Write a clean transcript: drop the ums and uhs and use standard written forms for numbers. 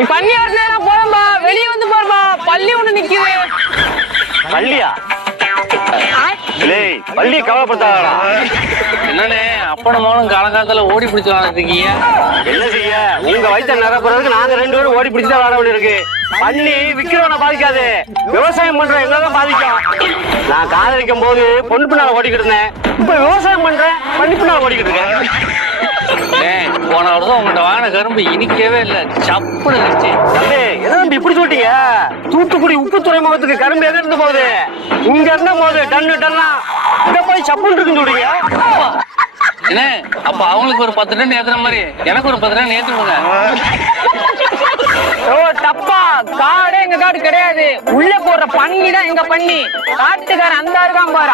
நீ பண்ணி வரணும் போறம்பா, வெளியே வந்து பாருப்பா, பள்ளி ஒண்ணு நிக்குது. பள்ளியா? பள்ளியை கவலைப்படுத்தாடா. என்னண்ணே அப்பனமானும் காலங்காலத்துல ஓடி பிடிச்சு விளாண்டுருக்கீங்க? என்ன செய்ய, உங்க வயிற்ற நிரப்புறதுக்கு நாங்க 2 பேரும் ஓடி பிடிச்சுதான் விளாட வேண்டியிருக்கு. பள்ளி விக்கிறவனை பாதிக்காது, விவசாயம் பண்ற என்னதான் பாதிக்கும். நான் காதலிக்கும் போது பொண்ணு பின்னால ஓடிக்கிட்டு இருந்தேன், இப்ப விவசாயம் பண்றேன் பண்ணி பின்னால ஓடிக்கிட்டு இருக்கேன். போன வருஷம் உங்கள்கிட்ட வாங்கின கரும்பு இனிக்கவே இல்லை, சப்புன்னு இருந்துச்சு. தம்பி இப்படி சொல்லிட்டீங்க, தூத்துக்குடி உப்பு துறைமுகத்துக்கு கரும்பு எது இருந்து போகுது, இங்க இருந்த போது டன்னு டன்னா இங்க போய் சப்புன்னு இருக்குன்னு சொல்றீங்க. என்ன அப்ப அவங்களுக்கு ஒரு 10 டன் ஏத்துற மாதிரி எனக்கு ஒரு 10 டன் ஏத்துங்க. ஓ தப்பா, காடே எங்க காடு கிடையாது, உள்ள போடுற பண்ணி தான் எங்க பண்ணி. காட்டுக்காரன் அந்த இருக்கான் பாரு,